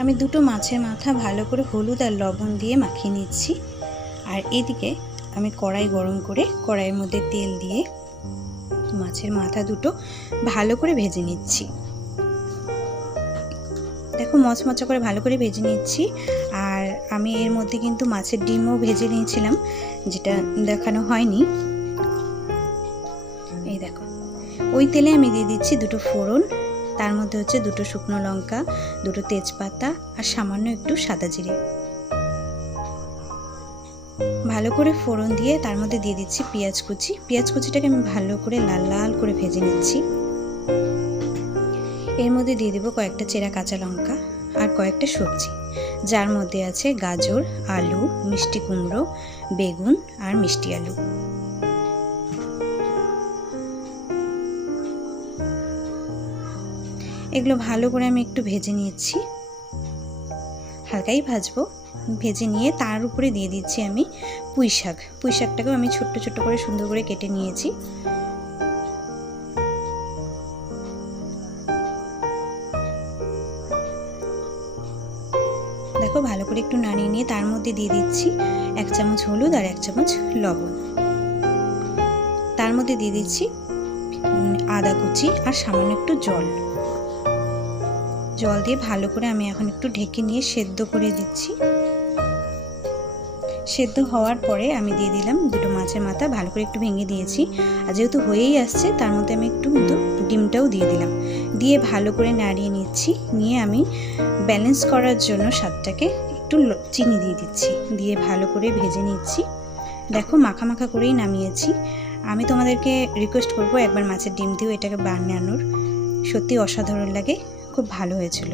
আমি দুটো মাছের মাথা ভালো করে হলুদ আর লবণ দিয়ে মাখিয়ে নিচ্ছি। আর এদিকে আমি কড়াই গরম করে কড়াইয়ের মধ্যে তেল দিয়ে মাছের মাথা দুটো ভালো করে ভেজে নিচ্ছি। দেখো মচমচা করে ভালো করে ভেজে নিচ্ছি। আর আমি এর মধ্যে কিন্তু মাছের ডিমও ভেজে নিয়েছিলাম, যেটা দেখানো হয়নি। এই দেখো, ওই তেলে আমি দিয়ে দিচ্ছি দুটো ফোড়ন, তার মধ্যে হচ্ছে দুটো শুকনো লঙ্কা, দুটো তেজপাতা আর সামান্য একটু সাদা জিরে। ভালো করে ফোড়ন দিয়ে তার মধ্যে দিয়ে দিচ্ছি পেঁয়াজ কুচি। পেঁয়াজ কুচিটাকে আমি ভালো করে লাল লাল করে ভেজে নিচ্ছি। এর মধ্যে দিয়ে দেবো কয়েকটা চেরা কাঁচা লঙ্কা আর কয়েকটা সবজি, যার মধ্যে আছে গাজর, আলু, মিষ্টি কুমড়ো, বেগুন আর মিষ্টি আলু। এগুলো ভালো করে আমি একটু ভেজে নিয়েছি, হালকাই ভাজবো। ভেজে নিয়ে তার উপরে দিয়ে দিচ্ছি আমি পুঁই শাক। পুঁই শাকটাকেও আমি ছোট্ট ছোট্ট করে সুন্দর করে কেটে নিয়েছি। দেখো ভালো করে একটু নাড়িয়ে নিয়ে তার মধ্যে দিয়ে দিচ্ছি 1 চামচ হলুদ আর 1 চামচ লবণ। তার মধ্যে দিয়ে দিচ্ছি আদা কুচি আর সামান্য একটু জল দিয়ে ভালো করে আমি এখন একটু ঢেকে নিয়ে সেদ্ধ করে দিচ্ছি। সেদ্ধ হওয়ার পরে আমি দিয়ে দিলাম দুটো মাছের মাথা, ভালো করে একটু ভেঙে দিয়েছি। আর যেহেতু হয়েই আসছে তার মধ্যে আমি একটু কিন্তু ডিমটাও দিয়ে দিলাম। দিয়ে ভালো করে নাড়িয়ে নিচ্ছি। নিয়ে আমি ব্যালেন্স করার জন্য স্বাদটাকে একটু চিনি দিয়ে দিচ্ছি, দিয়ে ভালো করে ভেজে নিচ্ছি। দেখো মাখা মাখা করেই নামিয়েছি। আমি তোমাদেরকে রিকোয়েস্ট করবো একবার মাছের ডিম দিয়েও এটাকে বানানোর, সত্যি অসাধারণ লাগে, খুব ভালো হয়েছিল।